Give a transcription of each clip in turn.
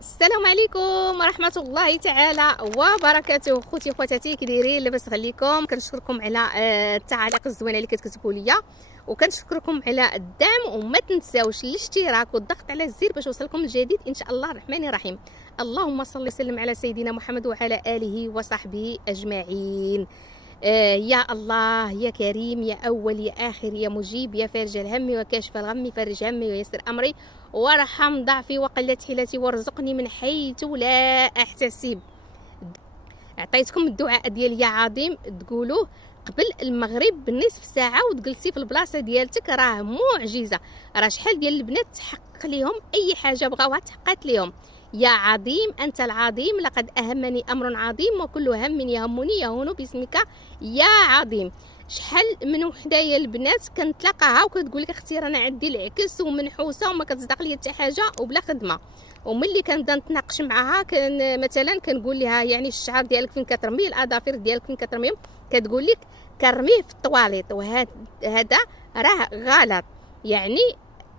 السلام عليكم ورحمه الله تعالى وبركاته. خوتي وخواتاتي كي دايرين؟ لاباس عليكم؟ كنشكركم على التعاليق الزوينه اللي كتكتبوا ليا، وكنشكركم على الدعم، وما تنساوش الاشتراك والضغط على الزر باش يوصلكم الجديد ان شاء الله الرحمن الرحيم. اللهم صل وسلم على سيدنا محمد وعلى اله وصحبه اجمعين. يا الله يا كريم يا أول يا آخر يا مجيب يا فارج الهم وكاشف الغم، فرج همي ويسر أمري وارحم ضعفي وقلة حيلتي وارزقني من حيث لا أحتسب. عطيتكم الدعاء ديال يا عظيم تقولوه قبل المغرب بنصف ساعة وتجلسي في البلاصة ديالتك، راه معجزة. راه شحال ديال البنات تحقق ليهم أي حاجة بغاوها تحققت ليهم. يا عظيم أنت العظيم، لقد أهمني أمر عظيم وكل هم يهمني يهون باسمك يا عظيم. شحال من وحدايا البنات كنتلاقاها وكتقول لك اختي رانا عندي العكس ومنحوسه وما كتصدق لي حتى حاجه وبلا خدمه، وملي كنبدا نتناقش معها مثلا كنقول لها يعني الشعر ديالك فين كترميه، الاظافر ديالك فين كترميهم، كتقول لك كرميه في الطواليط، وهذا راه غلط. يعني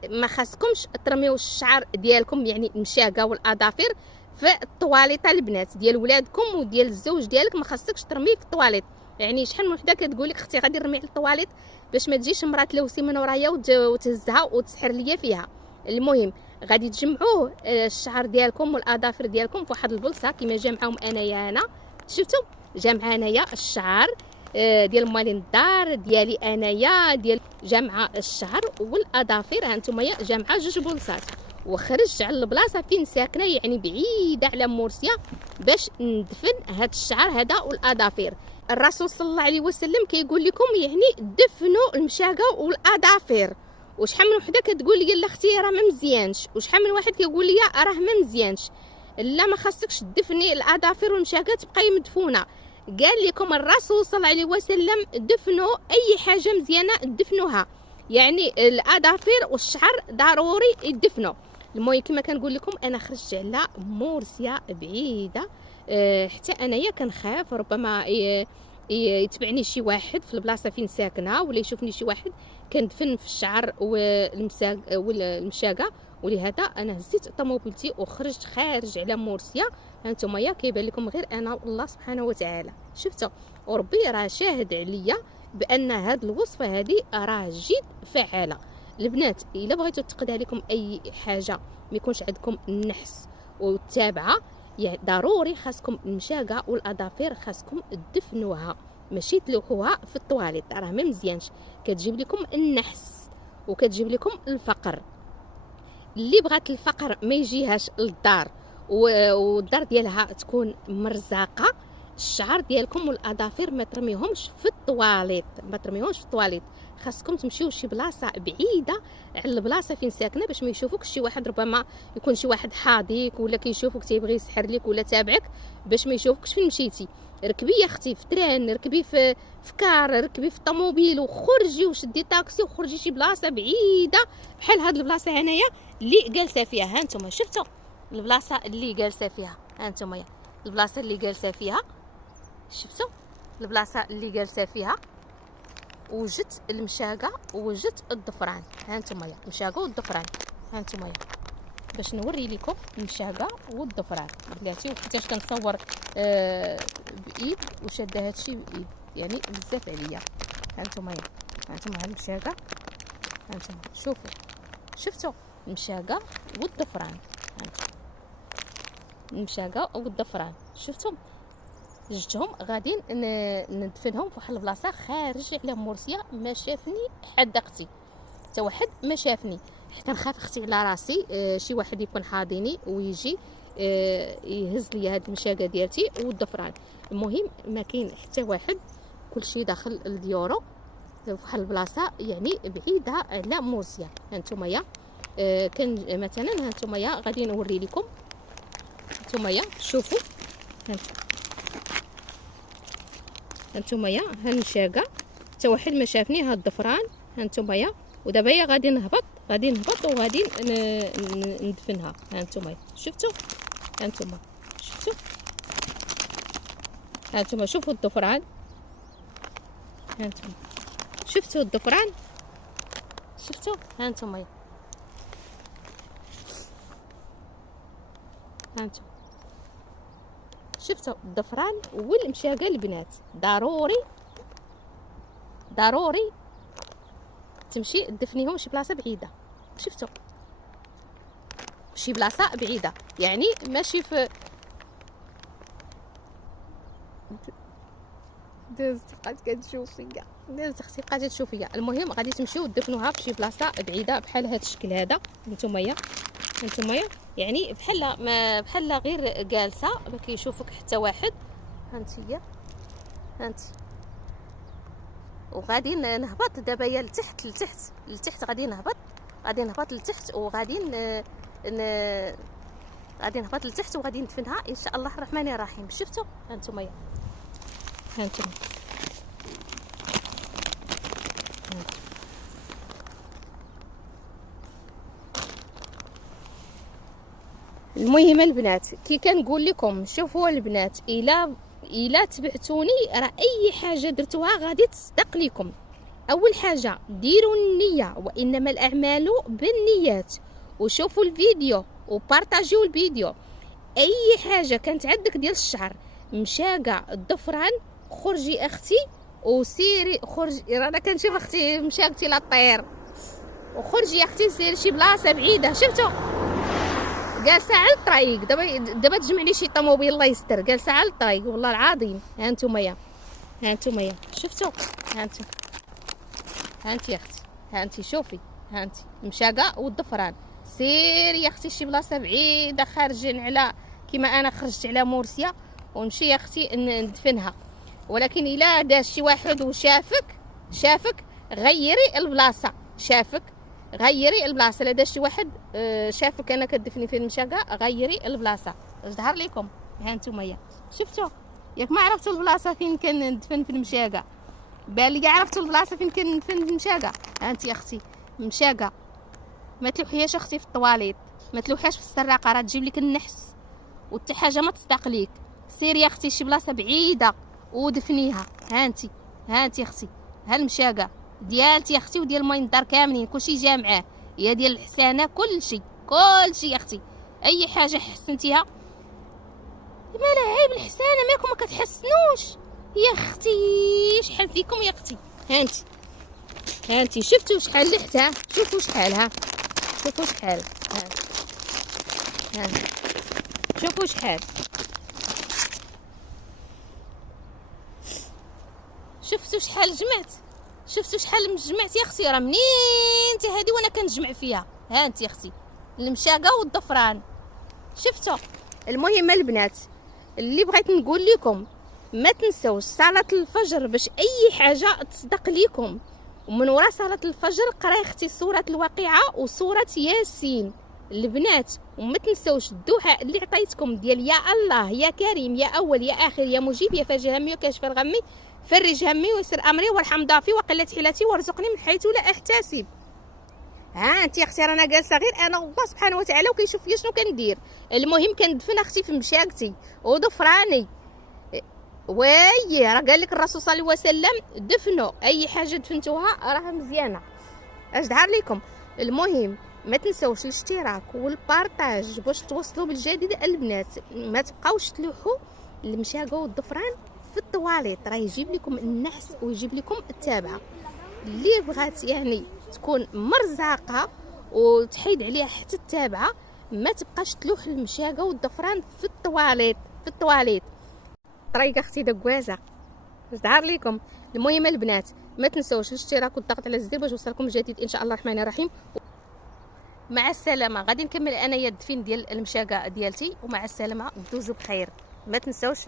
ما خاصكمش ترميو الشعر ديالكم يعني المشاقه والاظافر في الطواليط. البنات ديال ولادكم وديال الزوج ديالك ما خاصكش ترميه في الطواليط. يعني شحال من وحده كتقول لك اختي غادي نرمي على الطواليط باش ما تجيش مرا تلوسي من ورايا وتهزها وتسحر ليا فيها. المهم غادي تجمعوه الشعر ديالكم والاظافر ديالكم في واحد البلصه كما جا معاهم انايا. انا شفتوا جا معايا انايا الشعر ديال موالين الدار ديالي انايا ديال جامعه الشعر والاظافر، ها نتوما جامعه جوج بلصات، وخرج على البلاصه فين ساكنه يعني بعيده على مرسيا باش ندفن هاد الشعر هذا والاظافر. الرسول صلى الله عليه وسلم كيقول لكم يعني دفنوا المشاقه والاظافر. وشحال من وحده كتقول لي لا اختي راه ما مزيانش، وشحال من واحد كيقول لي راه ما مزيانش. لا ما خاصكش تدفني الاظافر والمشاقه تبقاي مدفونه. قال لكم الرسول صلى الله عليه وسلم دفنوا اي حاجه مزيانه دفنوها، يعني الاظافر والشعر ضروري يدفنوا. المهم كما كنقول لكم انا خرجت على مرسيا بعيده، حتى انايا كنخاف ربما يتبعني شي واحد في البلاصه فين ساكنه، ولا يشوفني شي واحد كندفن في الشعر والمشاقه. ولهذا انا هزيت طوموبيلتي وخرجت خارج على مرسيا. هانتوما كيبان لكم غير انا والله سبحانه وتعالى. شفتوا وربي راه شاهد عليا بان هاد الوصفه هذه راه جد فعاله. البنات الا بغيتوا تقدها لكم اي حاجه ما يكونش عندكم النحس والتابعه، يعني ضروري خاصكم المشاقه والاظافر خاصكم تدفنوها، ماشي تلوحوها في الطواليط، راه ما مزيانش، كتجيب لكم النحس وكتجيب لكم الفقر. اللي بغات الفقر ما يجيهاش للدار والدار ديالها تكون مرزاقه، الشعر ديالكم والاظافر ما ترميهمش في الطواليط، ما ترميهمش في الطواليط، خاصكم تمشيو لشي بلاصه بعيده على البلاصه فين ساكنه باش ما يشوفوك شي واحد، ربما يكون شي واحد حاضيك ولا كيشوفك تيبغي يسحر لك ولا تابعك، باش ما يشوفكش فين مشيتي. ركبي يا اختي في تران، ركبي في كار، ركبي في الطوموبيل وخرجي وشدي طاكسي وخرجي شي بلاصه بعيده بحال هاد البلاصه هنايا اللي جالسه فيها. ها نتوما شفتوا البلاصه اللي جالسه فيها، ها نتوما البلاصه اللي جالسه فيها، شفتوا البلاصه اللي جالسه فيها. وجدت المشاقه ووجدت الضفران، ها نتوما المشاقه والضفران، ها نتوما باش نوري لكم المشاقه والضفران. بلاتي وحيتاش كنصور بايد وشاده هادشي بايد يعني بزاف عليا. ها نتوما هاد المشاقه، ها نتوما شفتوا المشاقه والضفران، المشاقه والضفران شفتم جبتهم غادي ندفنهم في واحد البلاصه خارج على مرسيا. ما شافني حد اختي، حتى واحد ما شافني، حتى نخاف اختي على راسي شي واحد يكون حاضيني ويجي يهز لي هاد المشاقه ديالتي والضفران. المهم ما كاين حتى واحد، كلشي داخل لديورو في واحد البلاصه يعني بعيده على مرسيا. هانتوما كان مثلا هانتوما غادي نوري لكم، هانتوما شوفوا هانتوما ها المشاقه، حتى واحد ما شافني، ها الضفران هانتوما. ودابا غادي نهبط وغادي ندفنها. هانتوما شفتوا، هانتوما شفتوا، هانتوما شوفوا الضفران، هانتوما شفتوا الضفران، شفتوا هانتوما هانتو شفتوا الضفران والمشاقه البنات ضروري ضروري تمشي تدفنيهم شي بلاصه بعيده. شفتوا شي بلاصه بعيده يعني ماشي في دازت بقات كتشوف فيا، دازت اختي بقات تشوف فيا. المهم غادي تمشيو تدفنوها في شي بلاصه بعيده بحال هذا الشكل هذا. نتوما يعني بحال غير جالسه ما كيشوفك حتى واحد. هانتي وغادي نهبط دابا يا لتحت غادي نهبط لتحت وغادي غادي نهبط لتحت وغادي ندفنها ان شاء الله الرحمن الرحيم. شفتوا هانتوما المهم البنات كي كنقول لكم شوفوا البنات الا تبعتوني راه اي حاجه درتوها غادي تصدق لكم. اول حاجه ديروا النيه وانما الاعمال بالنيات، وشوفوا الفيديو وبارطاجيو الفيديو. اي حاجه كانت عندك ديال الشعر مشاقه الضفران خرجي اختي وسيري خرجي. رانا كنشوف اختي مشاقتي لا طير وخرجي يا اختي سيري شي بلاصه بعيده. شفتوا جالسه على الطريق دابا تجمع لي شي طوموبيل الله يستر جالسه على الطريق والله العظيم. ها انتوما شفتوا هانتي يا اختي هانتي شوفي هانتي مشاقه والضفران سيري يا اختي شي بلاصه بعيده خارجين على كيما انا خرجت على مرسيا ونمشي يا اختي ندفنها. ولكن الا داز شي واحد وشافك غيري البلاصه. غيري البلاصه. الا داز شي واحد شافك انا كدفني في المشاقه غيري البلاصه. ظهر لكم ها نتوما شفتوا ياك ما عرفتوا البلاصه فين كندفن في المشاقه. بان لي عرفتوا البلاصه فين كندفن في المشاقه. هانتي يا اختي مشاقه ما تلوحيهاش اختي في الطواليط، ما تلوحيهاش في السراقه راه تجيب لك النحس وحتى حاجه ما تصدق ليك. سيري يا اختي شي بلاصه بعيده ودفنيها. هانتي يا اختي ها المشاقه ديالتي يا اختي وديال الماين الدار كاملين كلشي جا معاه يا ديال الحسانه كلشي يا اختي. اي حاجه حسنتيها مالا عيب الحسانه مالكم ما كتحسنوش يا اختي شحال فيكم يا اختي. هانتي شفتوا شحال لحتها شوفوا شحالها شوفوا شحال شوفوا شحال شفتوا شحال جمعت شفتوا شحال جمعت يا اختي. راه منين انت هذه وانا كنجمع فيها. هانتي يا اختي المشاقه والضفران شفتوا. المهم البنات اللي بغيت نقول لكم ما تنسوش صلاه الفجر باش اي حاجه تصدق لكم. ومن وراء صلاه الفجر قراي اختي سوره الواقعه وسوره ياسين البنات. وما تنسوش الدعاء اللي عطيتكم ديال يا الله يا كريم يا اول يا اخر يا مجيب يا فاجر همي وكاشف الغمي فرج همي ويسر امري وارحم ضعفي وقله حيلتي وارزقني من حيث لا احتسب. ها انت يا اختي رانا جالسه غير انا والله سبحانه وتعالى وكيشوف فيا شنو كندير. المهم كندفن اختي في مشاقتي وضفراني. وي راه قال لك الرسول صلى الله عليه وسلم دفنوا اي حاجه دفنتوها راها مزيانه. اش ظهر لكم. المهم ما تنسوش الاشتراك والبارطاج باش توصلوا بالجديد البنات. ما تبقاوش تلوحوا المشاقه والضفران في الطواليط راه يجيب لكم النحس ويجيب لكم التابعه. اللي بغات يعني تكون مرزاقه وتحيد عليها حتى التابعه ما تبقاش تلوح المشاقه والضفران في الطواليط. طريقه اختي دكوازه ظهر لكم. المهم البنات ما تنسوش الاشتراك والضغط على الزر باش يوصلكم الجديد ان شاء الله الرحمن الرحيم. مع السلامه. غادي نكمل انايا الدفين ديال المشاقه ديالتي ومع السلامه دوزوا بخير. ما تنسوش